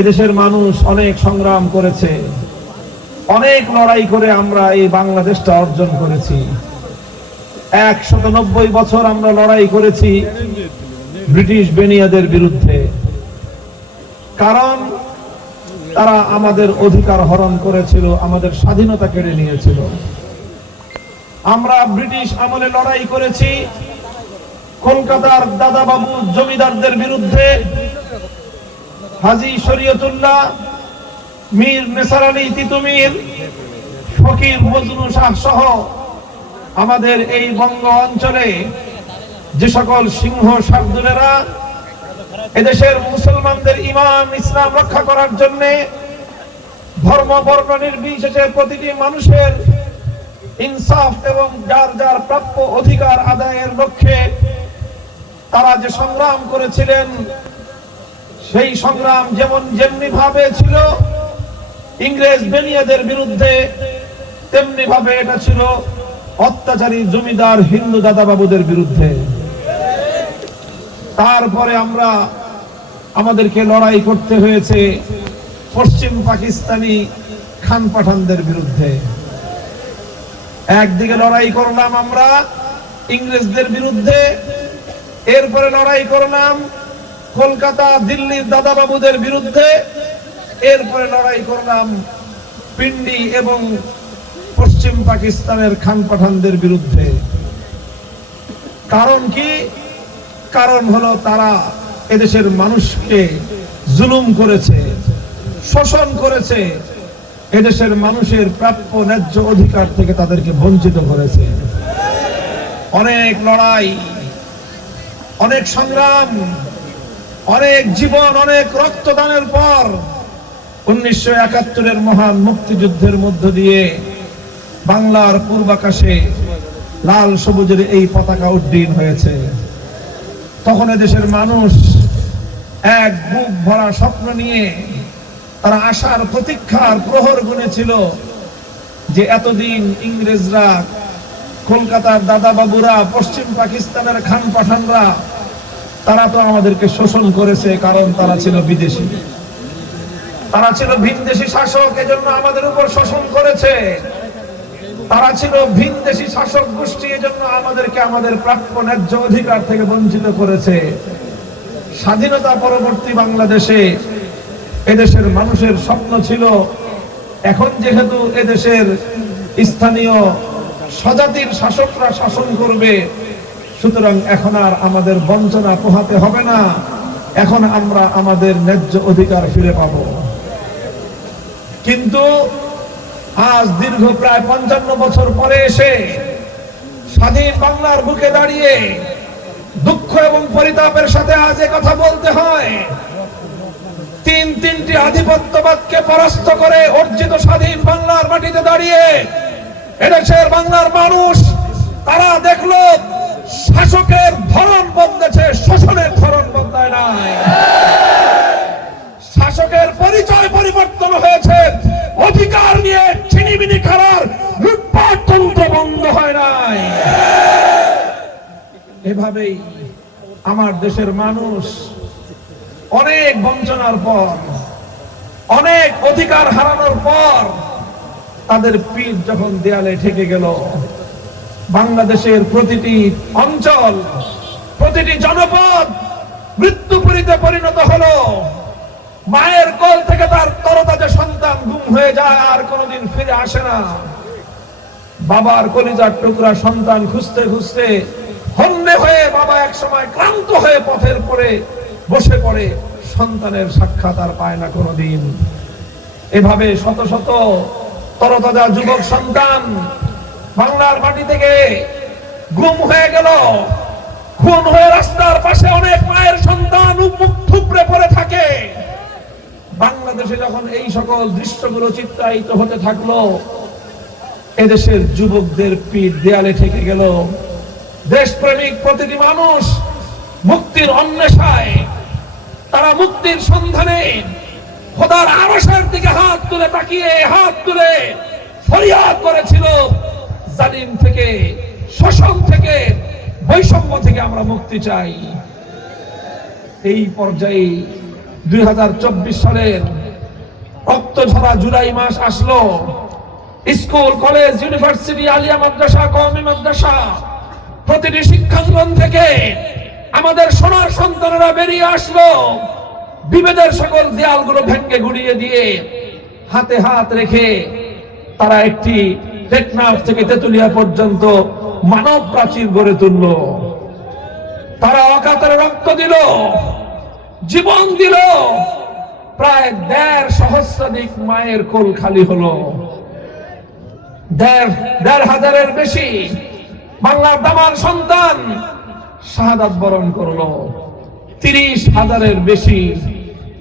এদেশের মানুষ অনেক সংগ্রাম করেছে, অনেক লড়াই করে আমরা এই বাংলাদেশটা অর্জন করেছি। 190 বছর আমরা লড়াই করেছি ব্রিটিশ বেনিয়াদের বিরুদ্ধে, কারণ তারা আমাদের অধিকার হরণ করেছিল, আমাদের স্বাধীনতা কেড়ে নিয়েছিল। আমরা ব্রিটিশ আমলে লড়াই করেছি কলকাতার দাদাবাবু জমিদারদের বিরুদ্ধে। হাজী শরীয়তুল্লাহ, মীর নেসার আলী তিতুমীর, ফকির মজনু শাহ সহ আমাদের এই বঙ্গ অঞ্চলে যে সকল সিংহ শার্দুলেরা এদেশের মুসলমানদের ঈমান ইসলাম রক্ষা করার জন্য ধর্ম বর্ণ নির্বিশেষে প্রতিটি মানুষের ইনসাফ এবং যার যার প্রাপ্য অধিকার আদায়ের লক্ষ্যে তারা যে সংগ্রাম করেছিলেন, সেই সংগ্রাম যেমনি ভাবে ছিল ইংরেজ বেনিয়াদের বিরুদ্ধে, তেমনি ভাবে এটা ছিল অত্যাচারী জমিদার হিন্দু দাদাবাবুদের বিরুদ্ধে। তারপরে আমাদেরকে লড়াই করতে হয়েছে পশ্চিম পাকিস্তানি খান পাঠানদের বিরুদ্ধে। একদিকে লড়াই করলাম আমরা ইংরেজদের বিরুদ্ধে, এরপরে লড়াই করলাম কলকাতা দিল্লির দাদাবাবুদের বিরুদ্ধে, এরপরে লড়াই করলাম পিন্ডি এবং পশ্চিম পাকিস্তানের খান পাঠানদের বিরুদ্ধে। কারণ কি? কারণ হলো তারা এদেশের মানুষকে জুলুম করেছে, শোষণ করেছে, এদেশের মানুষের প্রাপ্য ন্যায্য অধিকার থেকে তাদেরকে বঞ্চিত করেছে। অনেক লড়াই, অনেক সংগ্রাম, অনেক জীবন, অনেক রক্তদানের পর 1971-এর মহান মুক্তিযুদ্ধের মধ্য দিয়ে বাংলার পূর্বাকাশে লাল সবুজের এই পতাকা উড্ডীন হয়েছে। তখন এদেশের মানুষ এক বুক ভরা স্বপ্ন নিয়ে তারা আশার প্রতীক্ষার প্রহর গুনেছিল যে এতদিন ইংরেজরা, কলকাতার দাদাবাবুরা, পশ্চিম পাকিস্তানের খান পাঠানরা তারা তো আমাদেরকে শোষণ করেছে, কারণ তারা ছিল বিদেশি, তারা ছিল ভিনদেশী শাসক, এজন্য আমাদের উপর শোষণ করেছে। তারা ছিল ভিনদেশী শাসক গোষ্ঠী, এজন্য আমাদেরকে আমাদের প্রাপ্য ন্যায্য অধিকার থেকে বঞ্চিত করেছে। স্বাধীনতা পরবর্তী বাংলাদেশে এদেশের মানুষের স্বপ্ন ছিল এখন যেহেতু এদেশের স্থানীয় স্বজাতির শাসকরা শাসন করবে, সুতরাং এখন আর আমাদের বঞ্চনা পোহাতে হবে না, এখন আমরা আমাদের ন্যায্য অধিকার ফিরে পাব। কিন্তু আজ দীর্ঘ প্রায় 55 বছর পরে এসে স্বাধীন বাংলার বুকে দাঁড়িয়ে দুঃখ এবং পরিতাপের সাথে আজ কথা বলতে হয়, তিনটি আধিপত্যবাদকে পরাস্ত করে অর্জিত স্বাধীন বাংলার মাটিতে দাঁড়িয়ে এদেশের বাংলার মানুষ তারা দেখলো শাসকের ধরন বদলেছে, শোষণের ধরন বদলায় নাই। শাসকের পরিচয় পরিবর্তন হয়েছে, অধিকার নিয়ে ছিনিমিনি করার লুটপাট তন্ত্র বন্ধ হয় নাই। এভাবেই আমার দেশের মানুষ অনেক বঞ্চনার পর, অনেক অধিকার হারানোর পর তাদের পিঠ যখন দেয়ালে ঠেকে গেল, বাংলাদেশের প্রতিটি অঞ্চল, প্রতিটি জনপদ মৃত্যুপুরীতে পরিণত হলো। মায়ের কোল থেকে তার তরতাজা সন্তান গুম হয়ে যায়, আর কোনোদিন ফিরে আসে না। বাবার কলিজার টুকরা সন্তান খুঁজতে খুঁজতে হন্যে হয়ে বাবা এক সময় ক্লান্ত হয়ে পথের পরে বসে পড়ে, সন্তানের সাক্ষাৎ আর পায় না কোনোদিন। এভাবে শত শত তরতাজা যুবক সন্তান বাংলার মাটি থেকে গুম হয়ে গেল, খুন হয়ে রাস্তার পাশে অনেক মায়ের সন্তান মুখ থুবড়ে পড়ে থাকে। বাংলাদেশে যখন এই সকল দৃশ্যগুলো চিত্রায়িত হতে থাকলো, এদেশের যুবকদের পিঠ দেয়ালে ঠেকে গেল। দেশপ্রেমিক প্রতিটি মানুষ মুক্তির অন্বেষায়, তারা মুক্তির সন্ধানে খোদার আরশের দিকে হাত তুলে তাকিয়ে হাত তুলে ফরিয়াদ করেছিল, জালিম থেকে, শোষণ থেকে, বৈষম্য থেকে আমরা মুক্তি চাই। এই পর্যায়ে 2024 সালের রক্তঝরা জুলাই মাস আসলো। স্কুল, কলেজ, ইউনিভার্সিটি, আলিয়া মাদ্রাসা, কওমি মাদ্রাসা, প্রতিটি শিক্ষাঙ্গন থেকে আমাদের সোনার সন্তানেরা বেরিয়ে আসলো। বিভেদের সকল দেয়ালগুলো ভেঙে গুড়িয়ে দিয়ে হাতে হাত রেখে তারা একটি টেকনাফ থেকে তেতুলিয়া পর্যন্ত মানব প্রাচীর গড়ে তুলল। তারা অকাতরে রক্ত দিল, জীবন দিল। প্রায় 1.5 সহস্রাধিক মায়ের কোল খালি হলো। 1.5 হাজারের বেশি বাংলার দামাল সন্তান শাহাদাত বরণ করলো। 30,000-এর বেশি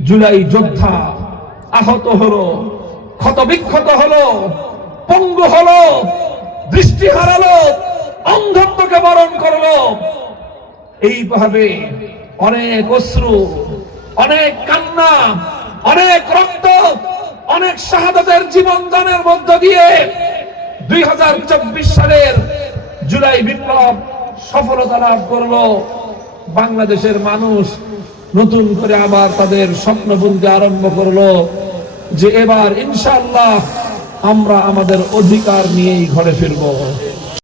জুলাই যোদ্ধা আহত হলো, ক্ষতবিক্ষত হলো, পঙ্গু হলো, দৃষ্টি হারালো, অন্ধত্বকে বরণ করলো। এইভাবে অনেক অশ্রু, অনেক কান্না, অনেক রক্ত, অনেক শাহাদাতের জীবন দানের মধ্য দিয়ে 2024 সালের জুলাই বিপ্লব সফলতা লাভ করলো। বাংলাদেশের মানুষ নতুন করে আবার তাদের স্বপ্ন বুনতে আরম্ভ করলো যে এবার ইনশাআল্লাহ আমরা আমাদের অধিকার নিয়েই ঘরে ফিরবো।